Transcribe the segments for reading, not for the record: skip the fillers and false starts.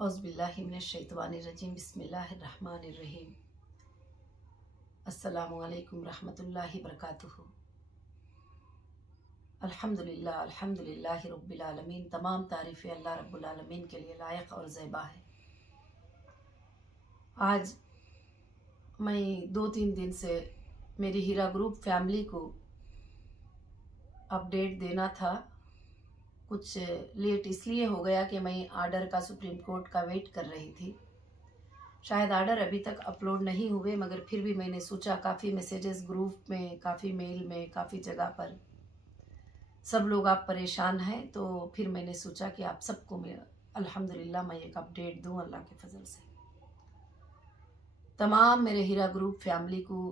औज़ुबिल्लाहिमिनश्शैतानिर्रजीम बिस्मिल्लाहिर्रहमानिर्रहीम। अस्सलामुअलैकुम रहमतुल्लाहि बरकातुहू। अल्हम्दुलिल्लाह अल्हम्दुलिल्लाहि रब्बिल आलमीन। तमाम तारीफ़ें अल्लाह रब्बुल आलमीन के लिए लायक और ज़ेबा है। आज मैं 2-3 दिन से मेरी हीरा ग्रुप फैमिली को अपडेट देना था। कुछ लेट इसलिए हो गया कि मैं आर्डर का सुप्रीम कोर्ट का वेट कर रही थी। शायद आर्डर अभी तक अपलोड नहीं हुए, मगर फिर भी मैंने सोचा, काफ़ी मैसेजेस ग्रुप में, काफ़ी मेल में, काफ़ी जगह पर सब लोग आप परेशान हैं, तो फिर मैंने सोचा कि आप सबको मैं अल्हम्दुलिल्लाह मैं एक अपडेट दूं अल्लाह के फजल से। तमाम मेरे हीरा ग्रुप फैमिली को,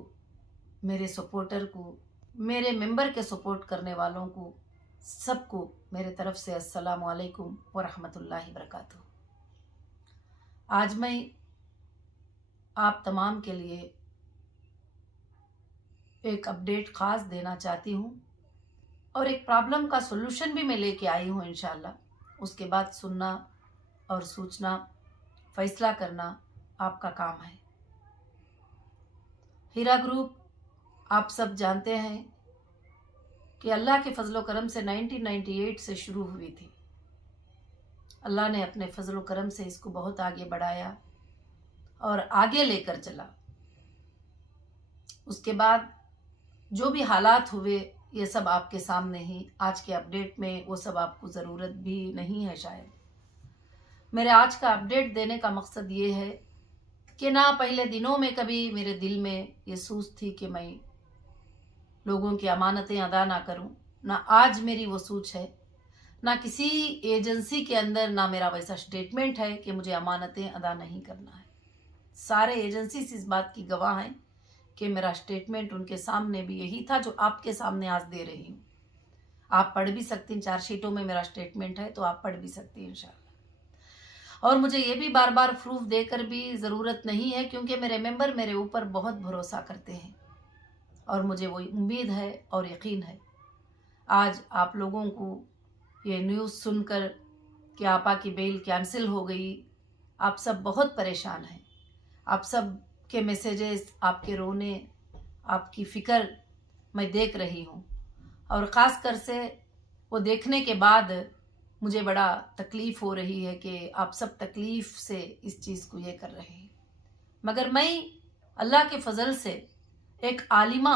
मेरे सपोर्टर को, मेरे मेंबर के सपोर्ट करने वालों को, सबको मेरे तरफ से अस्सलामु अलैकुम व रहमतुल्लाहि बरकातुहू। आज मैं आप तमाम के लिए एक अपडेट ख़ास देना चाहती हूँ और एक प्रॉब्लम का सॉल्यूशन भी मैं लेके आई हूँ इंशाल्लाह। उसके बाद सुनना और सोचना, फैसला करना आपका काम है। हीरा ग्रुप आप सब जानते हैं कि अल्लाह के फजलो करम से 1998 से शुरू हुई थी। अल्लाह ने अपने फजलो करम से इसको बहुत आगे बढ़ाया और आगे लेकर चला। उसके बाद जो भी हालात हुए ये सब आपके सामने ही, आज के अपडेट में वो सब आपको ज़रूरत भी नहीं है शायद। मेरे आज का अपडेट देने का मकसद ये है कि ना पहले दिनों में कभी मेरे दिल में ये सोच थी कि मैं लोगों की अमानतें अदा ना करूं, ना आज मेरी वो सोच है, ना किसी एजेंसी के अंदर ना मेरा वैसा स्टेटमेंट है कि मुझे अमानतें अदा नहीं करना है। सारे एजेंसी इस बात की गवाह हैं कि मेरा स्टेटमेंट उनके सामने भी यही था जो आपके सामने आज दे रही हूँ। आप पढ़ भी सकती हैं, 4 शीटों में मेरा स्टेटमेंट है, तो आप पढ़ भी सकती हैं इंशाल्लाह। और मुझे ये भी बार बार प्रूफ देकर भी ज़रूरत नहीं है, क्योंकि मेरे मेंबर मेरे ऊपर बहुत भरोसा करते हैं और मुझे वो उम्मीद है और यकीन है। आज आप लोगों को ये न्यूज़ सुनकर कि आपा की बेल कैंसिल हो गई, आप सब बहुत परेशान हैं। आप सब के मैसेजेस, आपके रोने, आपकी फ़िक्र मैं देख रही हूँ और ख़ास कर से वो देखने के बाद मुझे बड़ा तकलीफ़ हो रही है कि आप सब तकलीफ़ से इस चीज़ को ये कर रहे हैं। मगर मैं अल्लाह के फ़ज़ल से एक आलिमा,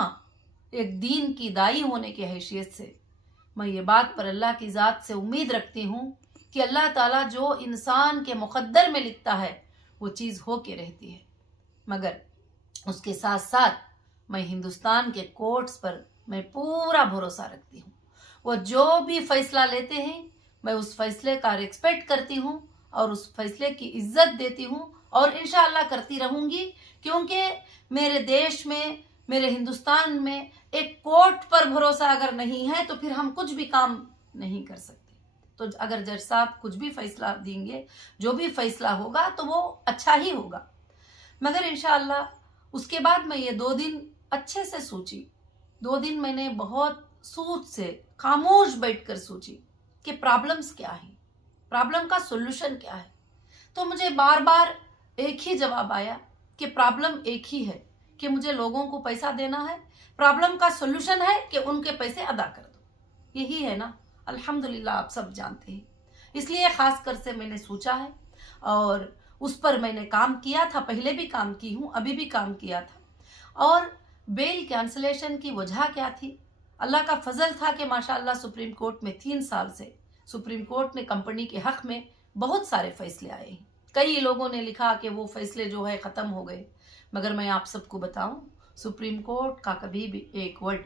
एक दीन की दाई होने की हैसियत से मैं ये बात पर अल्लाह की ज़ात से उम्मीद रखती हूँ कि अल्लाह ताला जो इंसान के मुक़द्दर में लिखता है वो चीज़ हो के रहती है। मगर उसके साथ साथ मैं हिंदुस्तान के कोर्ट्स पर मैं पूरा भरोसा रखती हूँ। वो जो भी फ़ैसला लेते हैं मैं उस फ़ैसले का रिस्पेक्ट करती हूँ और उस फ़ैसले की इज़्ज़त देती हूँ और इंशाअल्लाह करती रहूँगी, क्योंकि मेरे देश में, मेरे हिंदुस्तान में एक कोर्ट पर भरोसा अगर नहीं है तो फिर हम कुछ भी काम नहीं कर सकते। तो अगर जज साहब कुछ भी फ़ैसला देंगे, जो भी फ़ैसला होगा तो वो अच्छा ही होगा। मगर इंशाअल्लाह उसके बाद मैं ये 2 दिन अच्छे से सोची। 2 दिन मैंने बहुत सोच से खामोश बैठकर सोची कि प्रॉब्लम्स क्या हैं, प्रॉब्लम का सॉल्यूशन क्या है। तो मुझे बार बार एक ही जवाब आया कि प्रॉब्लम एक ही है कि मुझे लोगों को पैसा देना है। प्रॉब्लम का सॉल्यूशन है कि उनके पैसे अदा कर दो। यही है ना, अल्हम्दुलिल्लाह आप सब जानते हैं। इसलिए ख़ास कर से मैंने सोचा है और उस पर मैंने काम किया था, पहले भी काम की हूँ, अभी भी काम किया था। और बेल कैंसलेशन की वजह क्या थी? अल्लाह का फजल था कि माशाअल्लाह सुप्रीम कोर्ट में 3 साल से सुप्रीम कोर्ट ने कंपनी के हक में बहुत सारे फैसले आए हैं। कई लोगों ने लिखा कि वो फैसले जो है ख़त्म हो गए, मगर मैं आप सबको बताऊं, सुप्रीम कोर्ट का कभी भी एक वर्ड,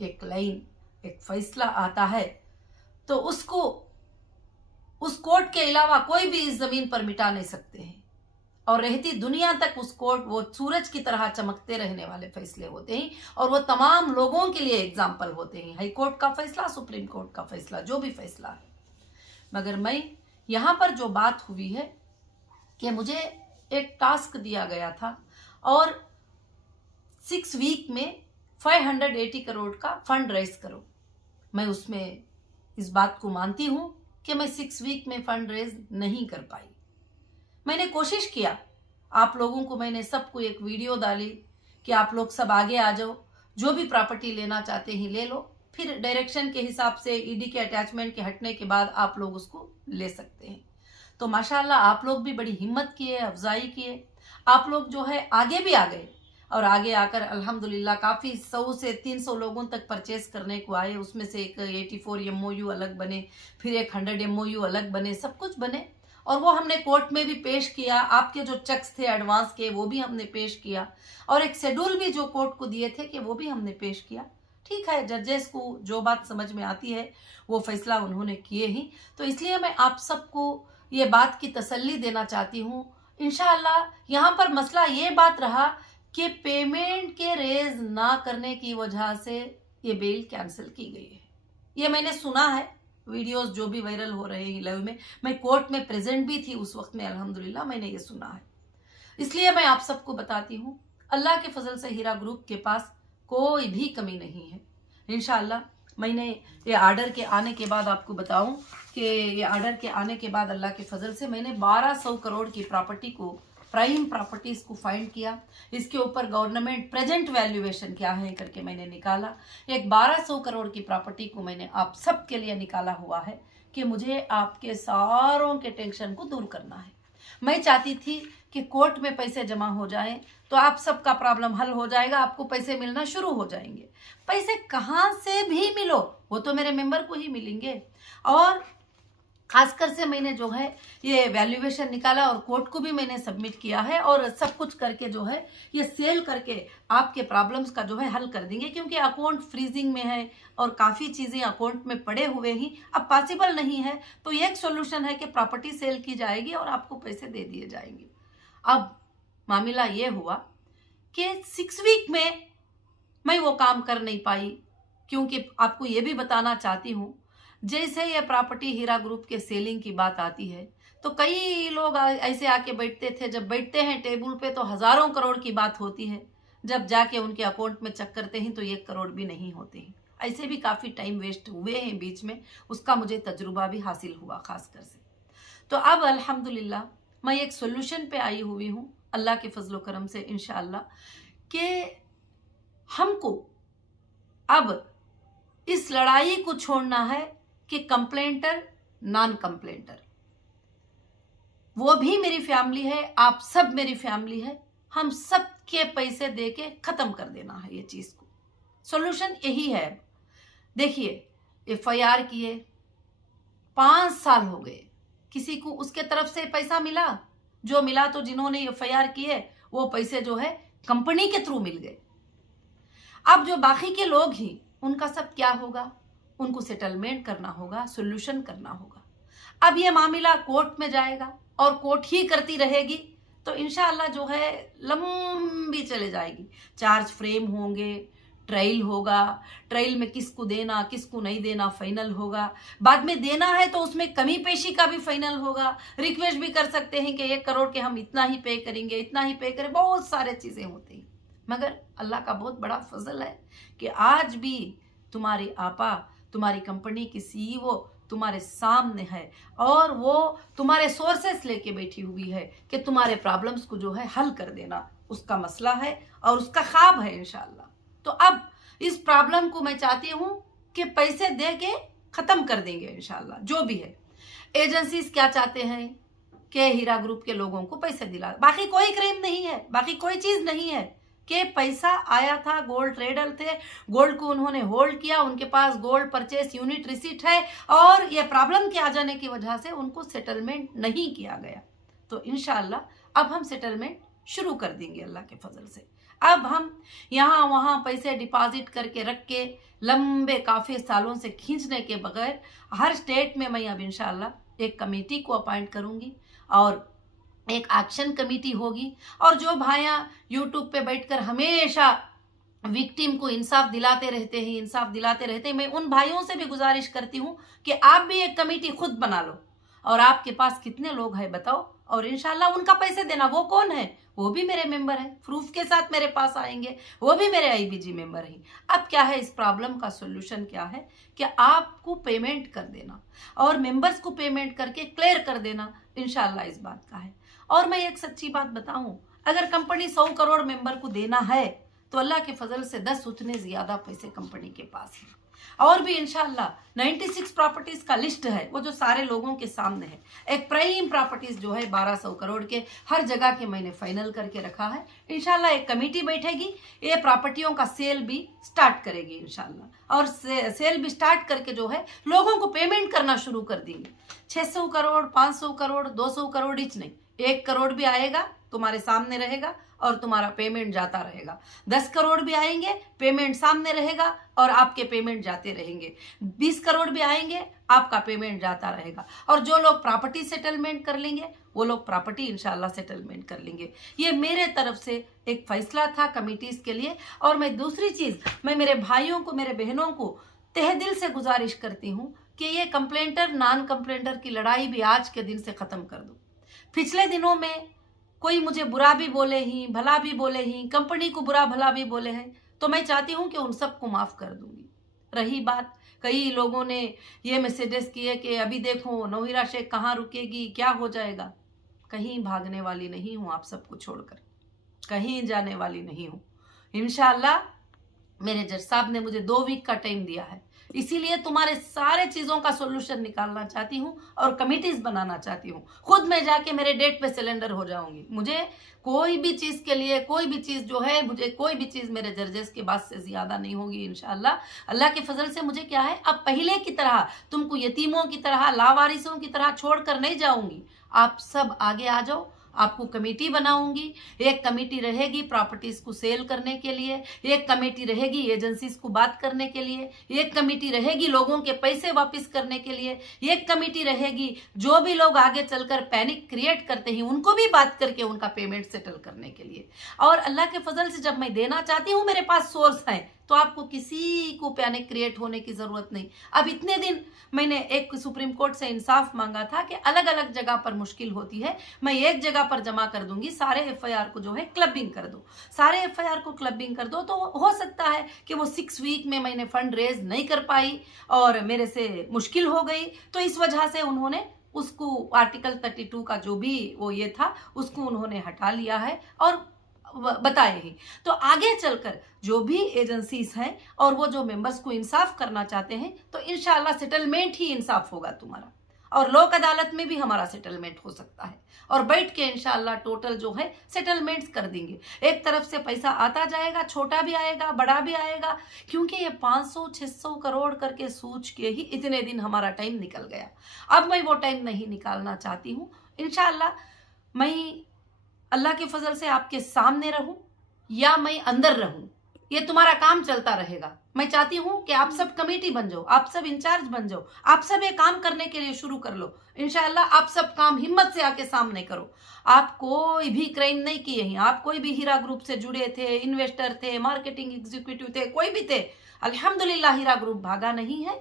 एक लाइन, एक फैसला आता है तो उसको उस कोर्ट के अलावा कोई भी इस ज़मीन पर मिटा नहीं सकते हैं। और रहती दुनिया तक उस कोर्ट वो सूरज की तरह चमकते रहने वाले फैसले होते हैं और वो तमाम लोगों के लिए एग्जाम्पल होते हैं। हाई कोर्ट का फैसला, सुप्रीम कोर्ट का फैसला, जो भी फैसला है। मगर मैं यहाँ पर जो बात हुई है कि मुझे एक टास्क दिया गया था और 6 वीक में 580 करोड़ का फंड रेज करो। मैं उसमें इस बात को मानती हूँ कि मैं 6 वीक में फंड रेज नहीं कर पाई। मैंने कोशिश किया, आप लोगों को मैंने सबको एक वीडियो डाली कि आप लोग सब आगे आ जाओ, जो भी प्रॉपर्टी लेना चाहते हैं ले लो, फिर डायरेक्शन के हिसाब से ईडी के अटैचमेंट के हटने के बाद आप लोग उसको ले सकते हैं। तो माशाल्लाह आप लोग भी बड़ी हिम्मत किए, अफजाई किए, आप लोग जो है आगे भी आ गए और आगे आकर अल्हम्दुलिल्लाह काफ़ी 100 से 300 लोगों तक परचेस करने को आए। उसमें से एक 84 MOU अलग बने, फिर एक 100 MOU अलग बने, सब कुछ बने और वो हमने कोर्ट में भी पेश किया। आपके जो चेक्स थे एडवांस के वो भी हमने पेश किया और एक शेड्यूल भी जो कोर्ट को दिए थे कि वो भी हमने पेश किया। ठीक है, जजेस को जो बात समझ में आती है वो फैसला उन्होंने किए ही। तो इसलिए मैं आप सबको ये बात की तसल्ली देना चाहती हूँ। इंशाअल्लाह यहाँ पर मसला ये बात रहा कि पेमेंट के रेज ना करने की वजह से ये बेल कैंसिल की गई है। ये मैंने सुना है, वीडियोस जो भी वायरल हो रहे हैं लाइव में, मैं कोर्ट में प्रेजेंट भी थी उस वक्त में, अल्हम्दुलिल्लाह मैंने ये सुना है। इसलिए मैं आप सबको बताती हूँ, अल्लाह के फजल से हीरा ग्रुप के पास कोई भी कमी नहीं है। इंशाअल्लाह मैंने ये आर्डर के आने के बाद आपको बताऊं कि ये आर्डर के आने के बाद अल्लाह के फजल से मैंने 1200 करोड़ की प्रॉपर्टी को, प्राइम प्रॉपर्टीज को फाइंड किया। इसके ऊपर गवर्नमेंट प्रेजेंट वैल्यूएशन क्या है करके मैंने निकाला। एक 1200 करोड़ की प्रॉपर्टी को मैंने आप सब के लिए निकाला हुआ है कि मुझे आपके सारों के टेंशन को दूर करना है। मैं चाहती थी कि कोर्ट में पैसे जमा हो जाएं तो आप सबका प्रॉब्लम हल हो जाएगा, आपको पैसे मिलना शुरू हो जाएंगे। पैसे कहाँ से भी मिलो वो तो मेरे मेंबर को ही मिलेंगे। और खासकर से मैंने जो है ये वैल्यूएशन निकाला और कोर्ट को भी मैंने सबमिट किया है और सब कुछ करके जो है ये सेल करके आपके प्रॉब्लम्स का जो है हल कर देंगे, क्योंकि अकाउंट फ्रीजिंग में है और काफ़ी चीज़ें अकाउंट में पड़े हुए ही अब पॉसिबल नहीं है। तो ये एक सोल्यूशन है कि प्रॉपर्टी सेल की जाएगी और आपको पैसे दे दिए जाएंगे। अब मामला ये हुआ कि 6 वीक में मैं वो काम कर नहीं पाई, क्योंकि आपको ये भी बताना चाहती हूँ, जैसे ये प्रॉपर्टी हीरा ग्रुप के सेलिंग की बात आती है तो कई लोग ऐसे आके बैठते थे, जब बैठते हैं टेबल पे तो हज़ारों करोड़ की बात होती है, जब जाके उनके अकाउंट में चेक करते हैं तो 1 करोड़ भी नहीं होते हैं। ऐसे भी काफ़ी टाइम वेस्ट हुए हैं बीच में, उसका मुझे तजुर्बा भी हासिल हुआ खासकर से। तो अब अल्हम्दुलिल्लाह मैं एक सोल्यूशन पे आई हुई हूँ अल्लाह के फजलो करम से इंशाअल्लाह, कि हमको अब इस लड़ाई को छोड़ना है कि कंप्लेंटर नॉन कंप्लेंटर वो भी मेरी फैमिली है, आप सब मेरी फैमिली है, हम सब के पैसे दे के ख़त्म कर देना है ये चीज़ को। सॉल्यूशन यही है। देखिए FIR किए 5 साल हो गए, किसी को उसके तरफ से पैसा मिला? जो मिला तो जिन्होंने FIR किए वो पैसे जो है कंपनी के थ्रू मिल गए। अब जो बाकी के लोग ही उनका सब क्या होगा? उनको सेटलमेंट करना होगा, सोल्यूशन करना होगा। अब ये मामला कोर्ट में जाएगा और कोर्ट ही करती रहेगी तो इंशाअल्लाह जो है लंबी चले जाएगी। चार्ज फ्रेम होंगे, ट्रायल होगा, ट्रायल में किसको देना किसको नहीं देना फाइनल होगा, बाद में देना है तो उसमें कमी पेशी का भी फाइनल होगा। रिक्वेस्ट भी कर सकते हैं कि 1 करोड़ के हम इतना ही पे करेंगे, इतना ही पे करें, बहुत सारे चीज़ें होती हैं। मगर अल्लाह का बहुत बड़ा फजल है कि आज भी तुम्हारी आपा, तुम्हारी कंपनी की CEO तुम्हारे सामने है और वो तुम्हारे सोर्सेस लेके बैठी हुई है कि तुम्हारे प्रॉब्लम्स को जो है हल कर देना, उसका मसला है और उसका ख्वाब है इंशाअल्लाह। तो अब इस प्रॉब्लम को मैं चाहती हूँ कि पैसे दे के ख़त्म कर देंगे इंशाअल्लाह। जो भी है एजेंसीज क्या चाहते हैं कि हीरा ग्रुप के लोगों को पैसे दिला, बाकी कोई क्राइम नहीं है, बाकी कोई चीज़ नहीं है कि पैसा आया था, गोल्ड ट्रेडर थे, गोल्ड को उन्होंने होल्ड किया, उनके पास गोल्ड परचेस यूनिट रिसीट है और ये प्रॉब्लम के आ जाने की वजह से उनको सेटलमेंट नहीं किया गया। तो इंशाअल्लाह अब हम सेटलमेंट शुरू कर देंगे अल्लाह के फजल से। अब हम यहाँ वहाँ पैसे डिपॉजिट करके रख के लंबे काफ़ी सालों से खींचने के बगैर हर स्टेट में मैं अब इंशाअल्लाह एक कमेटी को अपॉइंट करूँगी और एक एक्शन कमेटी होगी। और जो भाइयाँ यूट्यूब पे बैठकर हमेशा विक्टिम को इंसाफ दिलाते रहते हैं, मैं उन भाइयों से भी गुजारिश करती हूँ कि आप भी एक कमेटी खुद बना लो। और आपके पास कितने लोग हैं बताओ, और इंशाल्लाह उनका पैसे देना। वो कौन है? वो भी मेरे मेंबर हैं, प्रूफ के साथ मेरे पास आएंगे, वो भी मेरे IBG मेंबर हैं। अब क्या है, इस प्रॉब्लम का सोल्यूशन क्या है कि आपको पेमेंट कर देना और मेंबर्स को पेमेंट करके क्लियर कर देना, इंशाल्लाह इस बात का है। और मैं एक सच्ची बात बताऊं, अगर कंपनी 100 करोड़ मेंबर को देना है तो अल्लाह के फजल से 10 उतने ज्यादा पैसे कंपनी के पास हैं। और भी इंशाल्लाह 96 प्रॉपर्टीज का लिस्ट है, वो जो सारे लोगों के सामने है। एक प्राइम प्रॉपर्टीज जो है 1200 करोड़ के हर जगह के मैंने फाइनल करके रखा है। इंशाल्लाह एक कमेटी बैठेगी, ये प्रॉपर्टियों का सेल भी स्टार्ट करेगी इंशाल्लाह, और सेल भी स्टार्ट करके जो है लोगों को पेमेंट करना शुरू कर देंगे। 600 करोड़ 500 करोड़ 200 करोड़ इच नहीं, 1 करोड़ भी आएगा तुम्हारे सामने रहेगा और तुम्हारा पेमेंट जाता रहेगा। 10 करोड़ भी आएंगे, पेमेंट सामने रहेगा और आपके पेमेंट जाते रहेंगे। 20 करोड़ भी आएंगे, आपका पेमेंट जाता रहेगा। और जो लोग प्रॉपर्टी सेटलमेंट कर लेंगे वो लोग प्रॉपर्टी इंशाल्लाह सेटलमेंट कर लेंगे। ये मेरे तरफ से एक फैसला था कमिटीज के लिए। और मैं दूसरी चीज, मैं मेरे भाइयों को, मेरे बहनों को तहे दिल से गुजारिश करती हूँ कि ये कंप्लेंटर नॉन कंप्लेंटर की लड़ाई भी आज के दिन से खत्म कर दो। पिछले दिनों में कोई मुझे बुरा भी बोले ही, भला भी बोले ही, कंपनी को बुरा भला भी बोले हैं, तो मैं चाहती हूं कि उन सबको माफ कर दूंगी। रही बात, कई लोगों ने ये मैसेजेस किए कि अभी देखो नौहिरा शेख कहाँ रुकेगी, क्या हो जाएगा। कहीं भागने वाली नहीं हूं, आप सबको छोड़कर कहीं जाने वाली नहीं हूं। इंशाल्लाह मेरे जज साहब ने मुझे 2 वीक का टाइम दिया है, इसीलिए तुम्हारे सारे चीजों का सोल्यूशन निकालना चाहती हूँ और कमिटीज बनाना चाहती हूँ। खुद मैं जाके मेरे डेट पे सिलेंडर हो जाऊंगी। मुझे कोई भी चीज के लिए, कोई भी चीज जो है, मुझे कोई भी चीज मेरे जर्जेस के बाद से ज्यादा नहीं होगी इंशाल्लाह। अल्लाह के फजल से मुझे क्या है, अब पहले की तरह तुमको यतीमों की तरह, लावारिसों की तरह छोड़कर नहीं जाऊंगी। आप सब आगे आ जाओ, आपको कमेटी बनाऊंगी। एक कमेटी रहेगी प्रॉपर्टीज को सेल करने के लिए, एक कमेटी रहेगी एजेंसीज को बात करने के लिए, एक कमेटी रहेगी लोगों के पैसे वापस करने के लिए, एक कमेटी रहेगी जो भी लोग आगे चलकर पैनिक क्रिएट करते हैं उनको भी बात करके उनका पेमेंट सेटल करने के लिए। और अल्लाह के फजल से जब मैं देना चाहती हूँ, मेरे पास सोर्स है, तो आपको किसी को पैनिक क्रिएट होने की जरूरत नहीं। अब इतने दिन मैंने एक सुप्रीम कोर्ट से इंसाफ मांगा था कि अलग अलग जगह पर मुश्किल होती है, मैं एक जगह पर जमा कर दूंगी, सारे एफआईआर को जो है क्लबिंग कर दो, सारे एफआईआर को क्लबिंग कर दो। तो हो सकता है कि वो 6 वीक में मैंने फंड रेज नहीं कर पाई और मेरे से मुश्किल हो गई, तो इस वजह से उन्होंने उसको आर्टिकल 32 का जो भी वो ये था उसको उन्होंने हटा लिया है और बताए ही। तो आगे चलकर जो भी एजेंसीज हैं और वो जो मेंबर्स को इंसाफ करना चाहते हैं, तो इंशाल्लाह सेटलमेंट ही इंसाफ होगा तुम्हारा, और लोक अदालत में भी हमारा सेटलमेंट हो सकता है, और बैठ के इंशाल्लाह टोटल जो है सेटलमेंट्स कर देंगे। एक तरफ से पैसा आता जाएगा, छोटा भी आएगा बड़ा भी आएगा, क्योंकि ये 500-600 करोड़ करके सोच के ही इतने दिन हमारा टाइम निकल गया। अब मैं वो टाइम नहीं निकालना चाहती हूँ। इंशाल्लाह मैं अल्लाह के फजल से आपके सामने रहूं या मैं अंदर रहूं, ये तुम्हारा काम चलता रहेगा। मैं चाहती हूं कि आप सब कमेटी बन जाओ, आप सब इंचार्ज बन जाओ, आप सब ये काम करने के लिए शुरू कर लो। इंशाल्लाह आप सब काम हिम्मत से आके सामने करो। आप कोई भी क्राइम नहीं किए हैं, आप कोई भी हीरा ग्रुप से जुड़े थे, इन्वेस्टर थे, मार्केटिंग एग्जीक्यूटिव थे, कोई भी थे, अल्हम्दुलिल्लाह हीरा ग्रुप भागा नहीं है,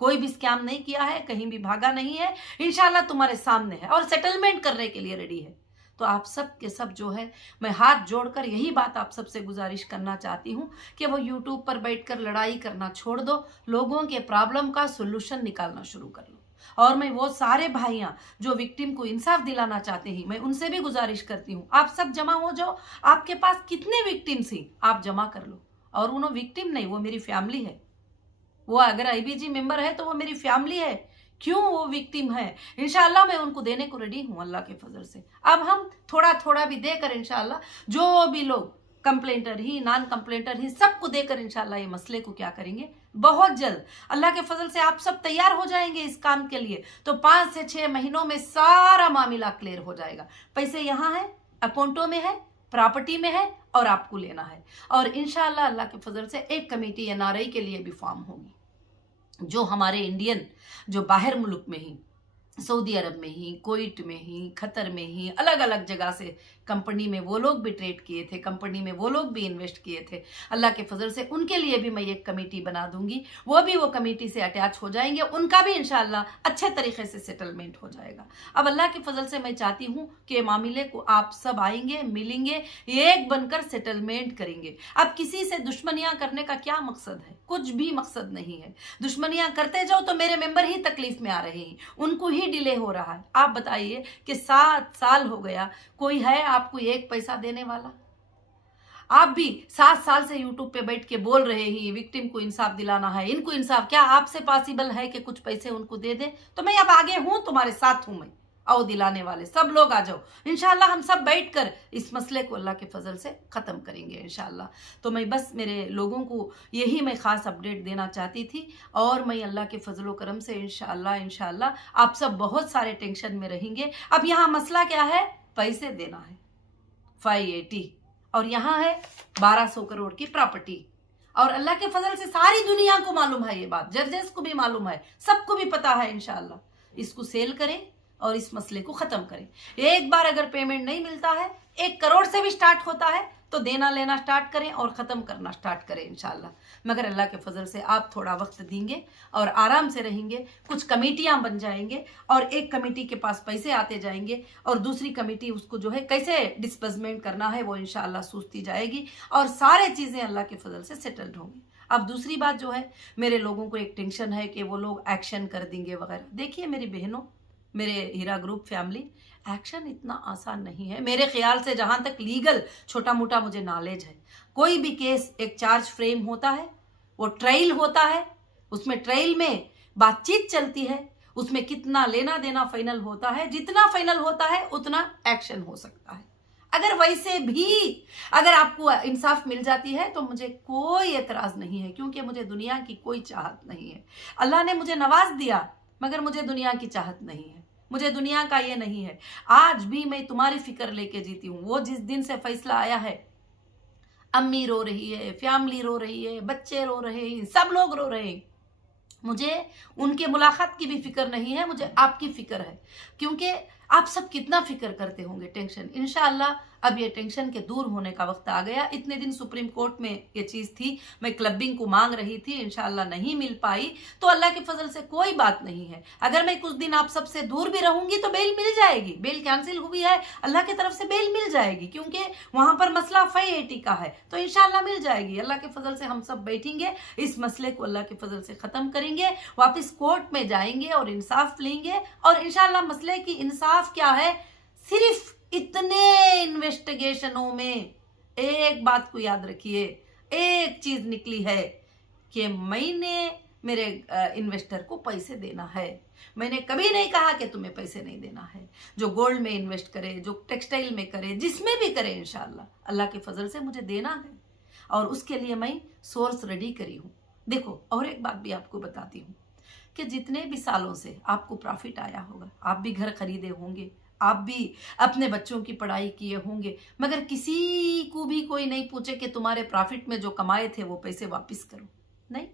कोई भी स्कैम नहीं किया है, कहीं भी भागा नहीं है। इंशाल्लाह तुम्हारे सामने है और सेटलमेंट करने के लिए रेडी है। तो आप सब के सब जो है, मैं हाथ जोड़कर यही बात आप सबसे गुजारिश करना चाहती हूँ कि वो यूट्यूब पर बैठकर लड़ाई करना छोड़ दो, लोगों के प्रॉब्लम का सोल्यूशन निकालना शुरू कर लो। और मैं वो सारे भाइयां जो विक्टिम को इंसाफ दिलाना चाहते हैं, मैं उनसे भी गुजारिश करती हूँ, आप सब जमा हो जाओ। आपके पास कितने विक्टिम्स हैं आप जमा कर लो। और उन्हों विक्टिम नहीं, वो मेरी फैमिली है। वो अगर आईबीजी मेंबर है तो वो मेरी फैमिली है, क्यों वो विक्टिम है। इंशाल्लाह मैं उनको देने को रेडी हूं अल्लाह के फजल से। अब हम थोड़ा थोड़ा भी देकर इंशाल्लाह जो भी लोग कंप्लेंटर ही नॉन कंप्लेंटर ही सबको देकर इंशाल्लाह ये मसले को क्या करेंगे, बहुत जल्द अल्लाह के फजल से आप सब तैयार हो जाएंगे इस काम के लिए, तो 5 से 6 महीनों में सारा मामला क्लियर हो जाएगा। पैसे यहाँ है, अकाउंटों में है, प्रॉपर्टी में है और आपको लेना है। और इंशाल्लाह अल्लाह के फजल से एक कमेटी एनआरआई के लिए भी फॉर्म होगी, जो हमारे इंडियन जो बाहर मुल्क में ही, सऊदी अरब में ही, कुवैत में ही, कतर में ही, अलग अलग जगह से कंपनी में वो लोग भी ट्रेड किए थे, कंपनी में वो लोग भी इन्वेस्ट किए थे। अल्लाह के फजल से उनके लिए भी मैं एक कमेटी बना दूंगी, वो भी वो कमेटी से अटैच हो जाएंगे, उनका भी इंशाल्लाह अच्छे तरीके से सेटलमेंट हो जाएगा। अब अल्लाह के फजल से मैं चाहती हूँ कि मामले को आप सब आएंगे, मिलेंगे, एक बनकर सेटलमेंट करेंगे। अब किसी से दुश्मनियां करने का क्या मकसद है? कुछ भी मकसद नहीं है। दुश्मनियां करते जाओ तो मेरे मेंबर ही तकलीफ में आ रहे हैं, उनको ही डिले हो रहा है। आप बताइए कि 7 साल हो गया, कोई है आपको 1 पैसा देने वाला? आप भी 7 साल से यूट्यूब पे बैठ के बोल रहे हैं विक्टिम को इंसाफ दिलाना है, इनको इंसाफ। क्या आपसे पॉसिबल है कि कुछ पैसे उनको दे दे? तो मैं अब आगे हूं, तुम्हारे साथ हूं मैं। आओ दिलाने वाले सब लोग आ जाओ, इंशाल्लाह हम सब बैठकर इस मसले को अल्लाह के फजल से ख़त्म करेंगे इंशाल्लाह। तो मैं बस मेरे लोगों को यही मैं ख़ास अपडेट देना चाहती थी, और मैं अल्लाह के फजल व करम से इंशाल्लाह आप सब बहुत सारे टेंशन में रहेंगे। अब यहाँ मसला क्या है? पैसे देना है 580, और यहाँ है 1200 करोड़ की प्रॉपर्टी। और अल्लाह के फजल से सारी दुनिया को मालूम है ये बात, जजेस को भी मालूम है, सबको भी पता है। इंशाल्लाह इसको सेल करें और इस मसले को खत्म करें। एक बार अगर पेमेंट नहीं मिलता है, 1 करोड़ से भी स्टार्ट होता है, तो देना लेना स्टार्ट करें और ख़त्म करना स्टार्ट करें इंशाल्लाह। मगर अल्लाह के फजल से आप थोड़ा वक्त देंगे और आराम से रहेंगे, कुछ कमेटियां बन जाएंगे, और एक कमेटी के पास पैसे आते जाएंगे और दूसरी कमेटी उसको जो है कैसे डिस्बर्समेंट करना है वो इंशाल्लाह सोचती जाएगी, और सारे चीज़ें अल्लाह के फजल से सेटल्ड होंगी। अब दूसरी बात जो है, मेरे लोगों को एक टेंशन है कि वो लोग एक्शन कर देंगे वगैरह। देखिए मेरी बहनों, मेरे हीरा ग्रुप फैमिली, एक्शन इतना आसान नहीं है मेरे ख्याल से। जहां तक लीगल छोटा मोटा मुझे नॉलेज है, कोई भी केस एक चार्ज फ्रेम होता है, वो ट्रायल होता है, उसमें ट्रायल में बातचीत चलती है, उसमें कितना लेना देना फाइनल होता है, जितना फाइनल होता है उतना एक्शन हो सकता है। अगर वैसे भी अगर आपको इंसाफ मिल जाती है तो मुझे कोई एतराज नहीं है, क्योंकि मुझे दुनिया की कोई चाहत नहीं है। अल्लाह ने मुझे नवाज दिया, मगर मुझे दुनिया की चाहत नहीं है, मुझे दुनिया का ये नहीं है। आज भी मैं तुम्हारी फिक्र लेके जीती हूँ। वो जिस दिन से फैसला आया है, अम्मी रो रही है, फैमिली रो रही है, बच्चे रो रहे हैं, सब लोग रो रहे हैं। मुझे उनके मुलाकात की भी फिक्र नहीं है, मुझे आपकी फिक्र है, क्योंकि आप सब कितना फिक्र करते होंगे टेंशन। इंशाअल्लाह अब ये टेंशन के दूर होने का वक्त आ गया। इतने दिन सुप्रीम कोर्ट में ये चीज़ थी, मैं क्लबिंग को मांग रही थी, इंशाअल्लाह नहीं मिल पाई, तो अल्लाह के फजल से कोई बात नहीं है। अगर मैं कुछ दिन आप सबसे दूर भी रहूंगी तो बेल मिल जाएगी। बेल कैंसिल हुई है, अल्लाह की तरफ से बेल मिल जाएगी, क्योंकि वहां पर मसला 580 का है, तो इंशाअल्लाह मिल जाएगी। अल्लाह के फजल से हम सब बैठेंगे, इस मसले को अल्लाह के फजल से ख़त्म करेंगे, वापस कोर्ट में जाएंगे और इंसाफ लेंगे। और इंशाअल्लाह मसले की इंसाफ क्या है, सिर्फ इतने इन्वेस्टिगेशनों में एक बात को याद रखिए, एक चीज निकली है कि मैंने मेरे इन्वेस्टर को पैसे देना है। मैंने कभी नहीं कहा कि तुम्हें पैसे नहीं देना है। जो गोल्ड में इन्वेस्ट करे, जो टेक्सटाइल में करे, जिसमें भी करे, इंशाल्लाह अल्लाह के फजल से मुझे देना है, और उसके लिए मैं सोर्स रेडी करी हूँ। देखो, और एक बात भी आपको बताती हूँ कि जितने भी सालों से आपको प्रॉफिट आया होगा, आप भी घर खरीदे होंगे, आप भी अपने बच्चों की पढ़ाई किए होंगे, मगर किसी को भी कोई नहीं पूछे कि तुम्हारे प्रॉफिट में जो कमाए थे वो पैसे वापस करो। नहीं,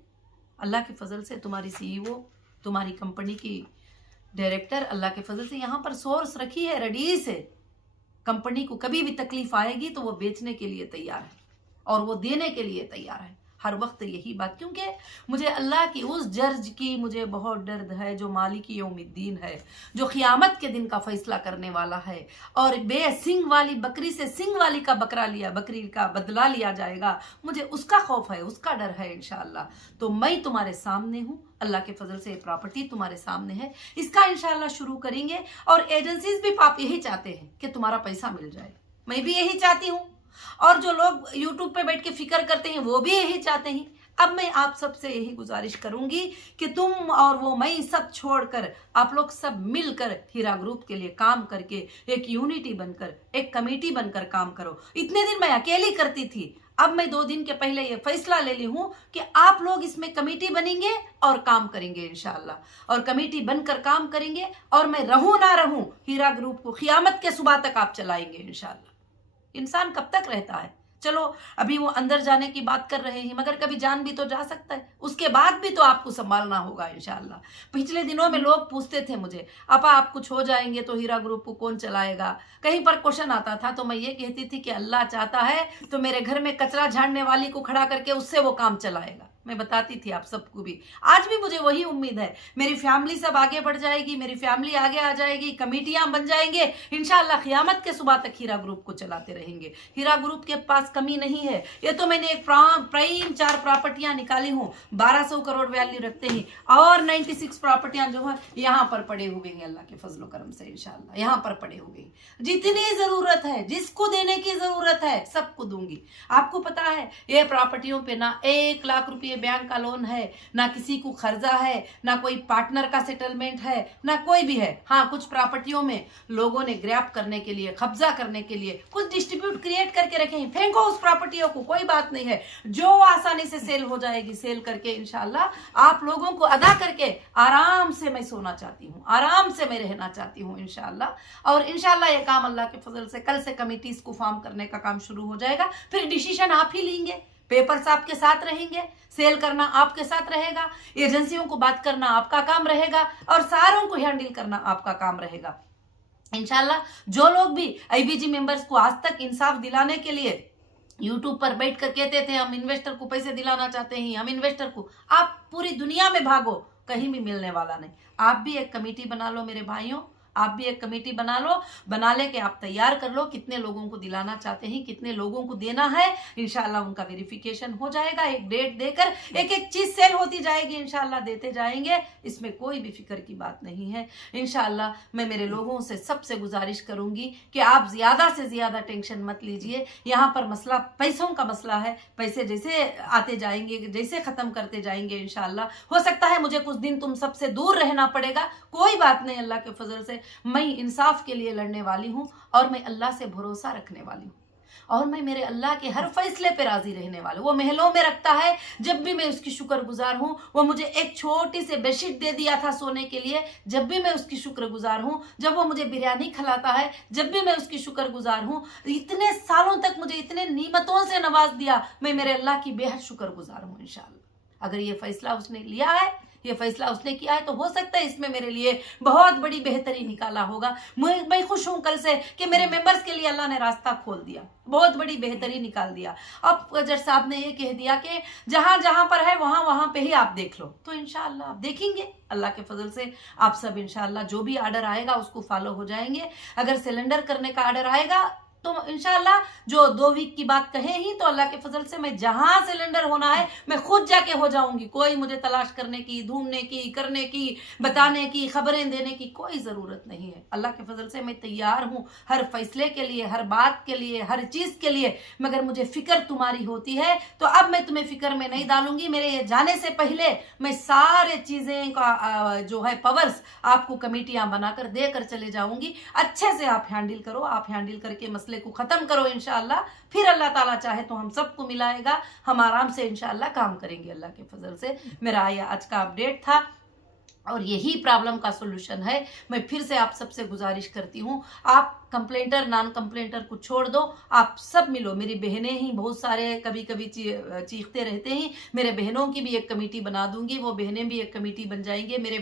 अल्लाह के फजल से तुम्हारी सीईओ, तुम्हारी कंपनी की डायरेक्टर अल्लाह के फजल से यहाँ पर सोर्स रखी है रेडी से। कंपनी को कभी भी तकलीफ आएगी तो वो बेचने के लिए तैयार है और वो देने के लिए तैयार है हर वक्त यही बात, क्योंकि मुझे अल्लाह की उस जज की मुझे बहुत दर्द है जो मालिक यौमिद्दीन है, जो क़यामत के दिन का फैसला करने वाला है, और बेसिंग वाली बकरी से सिंग वाली का बकरी का बदला लिया जाएगा। मुझे उसका खौफ है, उसका डर है इंशाअल्लाह। तो मैं तुम्हारे सामने हूँ, अल्लाह के फजल से प्रॉपर्टी तुम्हारे सामने है, इसका इंशाअल्लाह शुरू करेंगे। और एजेंसीज भी आप यही चाहते हैं कि तुम्हारा पैसा मिल जाए, मैं भी यही चाहती हूँ, और जो लोग यूट्यूब पे बैठ के फिक्र करते हैं वो भी यही चाहते हैं। अब मैं आप सबसे यही गुजारिश करूंगी कि तुम और वो मैं सब छोड़कर आप लोग सब मिलकर हीरा ग्रुप के लिए काम करके एक यूनिटी बनकर, एक कमेटी बनकर काम करो। इतने दिन मैं अकेली करती थी, अब मैं 2 दिन के पहले ये फैसला ले ली हूं कि आप लोग इसमें कमेटी बनेंगे और काम करेंगे इंशाअल्लाह, और कमेटी बनकर काम करेंगे, और मैं रहूं ना रहूं, हीरा ग्रुप को क़यामत के सुबह तक आप चलाएंगे इंशाअल्लाह। इंसान कब तक रहता है? चलो अभी वो अंदर जाने की बात कर रहे हैं, मगर कभी जान भी तो जा सकता है, उसके बाद भी तो आपको संभालना होगा इंशाल्लाह। पिछले दिनों में लोग पूछते थे मुझे, आपा आप कुछ हो जाएंगे तो हीरा ग्रुप को कौन चलाएगा। कहीं पर क्वेश्चन आता था तो मैं ये कहती थी कि अल्लाह चाहता है तो मेरे घर में कचरा झाड़ने वाली को खड़ा करके उससे वो काम चलाएगा। मैं बताती थी आप सबको भी, आज भी मुझे वही उम्मीद है। मेरी फैमिली सब आगे बढ़ जाएगी, मेरी फैमिली आगे आ जाएगी, कमेटियां बन जाएंगे इंशाल्लाह। क़यामत के सुबह तक हीरा ग्रुप को चलाते रहेंगे। हीरा ग्रुप के पास कमी नहीं है। ये तो मैंने एक प्राइम 4 प्रॉपर्टियां निकाली हूँ, 1200 करोड़ वैल्यू रखते हैं, और 96 प्रॉपर्टियां जो है यहाँ पर पड़े हुए हैं अल्लाह के फजलो करम से इंशाल्लाह। यहाँ पर पड़े हुए हैं, जितनी जरूरत है, जिसको देने की जरूरत है सबको दूंगी। आपको पता है ये प्रॉपर्टियों पे ना 1 लाख रुपये बैंक का लोन है, ना किसी को खर्जा है, ना कोई पार्टनर का सेटलमेंट है, ना कोई भी है। हाँ, कुछ प्रॉपर्टियों में लोगों ने ग्रैब करने के लिए, कब्जा करने के लिए कुछ डिस्ट्रीब्यूट क्रिएट करके रखे हैं, फेंको उस प्रॉपर्टियों को, कोई बात नहीं है। जो आसानी से सेल हो जाएगी, सेल करके इंशाल्लाह आप लोगों को अदा करके आराम से मैं सोना चाहती हूँ, आराम से मैं रहना चाहती हूँ इंशाल्लाह। और इंशाल्लाह ये काम अल्लाह के फजल से कल से कमिटीज को फॉर्म करने का काम शुरू हो जाएगा। फिर डिसीजन आप ही लेंगे, पेपर्स आपके साथ रहेंगे, सेल करना आपके साथ रहेगा, एजेंसियों को बात करना आपका काम रहेगा, और सारों को हैंडल करना आपका काम रहेगा इंशाल्लाह। जो लोग भी आईबीजी मेंबर्स को आज तक इंसाफ दिलाने के लिए यूट्यूब पर बैठ कर कहते थे हम इन्वेस्टर को पैसे दिलाना चाहते हैं, हम इन्वेस्टर को, आप पूरी दुनिया में भागो, कहीं भी मिलने वाला नहीं। आप भी एक कमेटी बना लो मेरे भाइयों, आप भी एक कमेटी बना लो, बना लेके आप तैयार कर लो कितने लोगों को दिलाना चाहते हैं, कितने लोगों को देना है। इंशाल्लाह उनका वेरिफिकेशन हो जाएगा, एक डेट देकर एक एक चीज सेल होती जाएगी इंशाल्लाह, देते जाएंगे, इसमें कोई भी फिक्र की बात नहीं है इंशाल्लाह। मैं मेरे लोगों से सबसे गुजारिश करूंगी कि आप ज्यादा से ज्यादा टेंशन मत लीजिए। यहाँ पर मसला पैसों का मसला है, पैसे जैसे आते जाएंगे, जैसे खत्म करते जाएंगे इंशाल्लाह। हो सकता है मुझे कुछ दिन तुम सबसे दूर रहना पड़ेगा, कोई बात नहीं, अल्लाह के फजल से मैं इंसाफ के लिए लड़ने वाली हूं, और मैं अल्लाह से भरोसा रखने वाली हूं, और मैं मेरे अल्लाह के हर फैसले पे राजी रहने वाली हूं। वो महलों में रखता है, जब भी मैं उसकी शुक्रगुजार हूं। वो मुझे एक छोटी सी बेडशीट दे दिया था सोने के लिए, जब भी मैं उसकी शुक्रगुजार हूं। जब वो मुझे बिरयानी खिलाता है, जब भी मैं उसकी शुक्रगुजार हूं। इतने सालों तक मुझे इतने नियमतों से नवाज दिया, मैं मेरे अल्लाह की बेहद शुक्रगुजार हूं इंशाल्लाह। अगर ये फैसला उसने लिया है, ये फैसला उसने किया है, तो हो सकता है इसमें मेरे लिए बहुत बड़ी बेहतरी निकाला होगा। मैं खुश हूं कल से कि मेरे मेंबर्स के लिए अल्लाह ने रास्ता खोल दिया, बहुत बड़ी बेहतरी निकाल दिया। अब जज साहब ने ये कह दिया कि जहां जहां पर है वहां वहां पे ही आप देख लो, तो इंशाल्लाह आप देखेंगे अल्लाह के फजल से। आप सब इंशाल्लाह जो भी आर्डर आएगा उसको फॉलो हो जाएंगे। अगर सिलेंडर करने का आर्डर आएगा तो इंशाल्लाह जो 2 वीक की बात कहे ही, तो अल्लाह के फजल से मैं जहां सिलेंडर होना है मैं खुद जाके हो जाऊंगी। कोई मुझे तलाश करने की, ढूंढने की, करने की, बताने की, खबरें देने की कोई जरूरत नहीं है। अल्लाह के फजल से मैं तैयार हूं हर फैसले के लिए, हर बात के लिए, हर चीज के लिए। मगर मुझे फिक्र तुम्हारी होती है, तो अब मैं तुम्हें फिक्र में नहीं डालूंगी। मेरे जाने से पहले मैं सारे चीजें का जो है पावर्स आपको कमेटियां बनाकर देकर चले जाऊंगी। अच्छे से आप हैंडल करो, आप हैंडल करके मसले को खत्म करो इंशाल्लाह। फिर अल्लाह ताला चाहे तो हम सबको मिलाएगा, हम आराम से इंशाल्लाह काम करेंगे अल्लाह के फजल से। मेरा ये आज का अपडेट था, और यही प्रॉब्लम का सोल्यूशन है। मैं फिर से आप सबसे गुजारिश करती हूँ, आप कंप्लेंटर नॉन कंप्लेंटर को छोड़ दो, आप सब मिलो। मेरी बहनें ही बहुत सारे कभी कभी चीखते रहते हैं, मेरे बहनों की भी एक कमेटी बना दूंगी, वो बहनें भी एक कमेटी बन जाएंगे। मेरे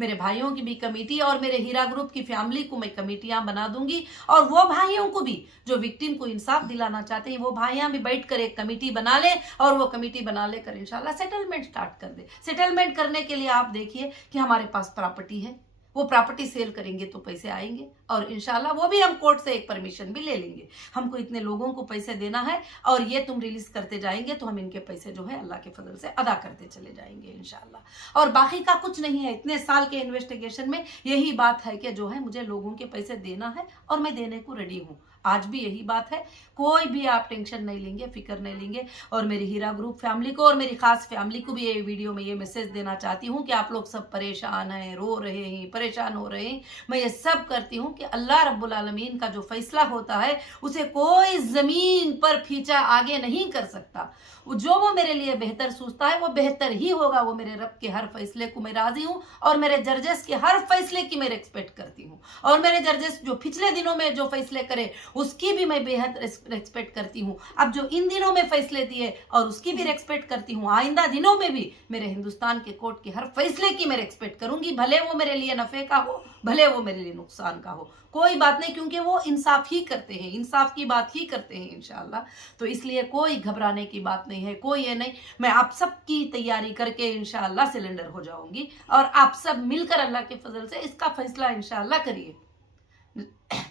मेरे भाइयों की भी कमेटी, और मेरे हीरा ग्रुप की फैमिली को मैं कमेटियां बना दूंगी। और वो भाइयों को भी जो विक्टिम को इंसाफ दिलाना चाहते हैं, वो भाइयां भी बैठ कर एक कमेटी बना ले, और वो कमेटी बना लेकर इंशाल्लाह सेटलमेंट स्टार्ट कर दे। सेटलमेंट करने के लिए आप देखिए कि हमारे पास प्रॉपर्टी है, वो प्रॉपर्टी सेल करेंगे तो पैसे आएंगे, और इंशाल्लाह वो भी हम कोर्ट से एक परमिशन भी ले लेंगे। हमको इतने लोगों को पैसे देना है, और ये तुम रिलीज करते जाएंगे तो हम इनके पैसे जो है अल्लाह के फजल से अदा करते चले जाएंगे इंशाल्लाह। और बाकी का कुछ नहीं है। इतने साल के इन्वेस्टिगेशन में यही बात है कि जो है मुझे लोगों के पैसे देना है, और मैं देने को रेडी हूँ। आज भी यही बात है, कोई भी आप टेंशन नहीं लेंगे, फिक्र नहीं लेंगे। और मेरी हीरा ग्रुप फैमिली को और मेरी खास फैमिली को भी ये वीडियो में ये मैसेज देना चाहती हूँ कि आप लोग सब परेशान हैं, रो रहे हैं, परेशान हो रहे हैं। मैं ये सब करती हूँ कि अल्लाह रब्बुल आलमीन का जो फैसला होता है उसे कोई जमीन पर खींचा आगे नहीं कर सकता। जो वो मेरे लिए बेहतर सोचता है वो बेहतर ही होगा। वो मेरे रब के हर फैसले को मैं राजी हूँ, और मेरे जजेस के हर फैसले की मैं रिस्पेक्ट करती हूँ। और मेरे जजेस जो पिछले दिनों में जो फैसले करे उसकी भी मैं बेहद रेस्पेक्ट करती हूँ। अब जो इन दिनों में फैसले दिए और उसकी भी रेस्पेक्ट करती हूँ, आइंदा दिनों में भी मेरे हिंदुस्तान के कोर्ट के हर फैसले की मैं रेस्पेक्ट करूंगी, भले वो मेरे लिए नफे का हो, भले वो मेरे लिए नुकसान का हो, कोई बात नहीं, क्योंकि वो इंसाफ ही करते हैं, इंसाफ की बात ही करते हैं इंशाल्लाह। तो इसलिए कोई घबराने की बात नहीं है, कोई ये नहीं। मैं आप सबकी तैयारी करके इंशाल्लाह सिलेंडर हो जाऊंगी और आप सब मिलकर अल्लाह के फजल से इसका फैसला इंशाल्लाह करिए।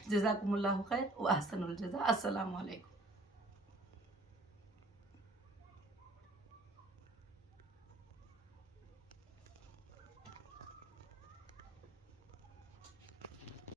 जज़ाकुमुल्लाहु खैर व अहसनुल जज़ा। अस्सलामु अलैकुम।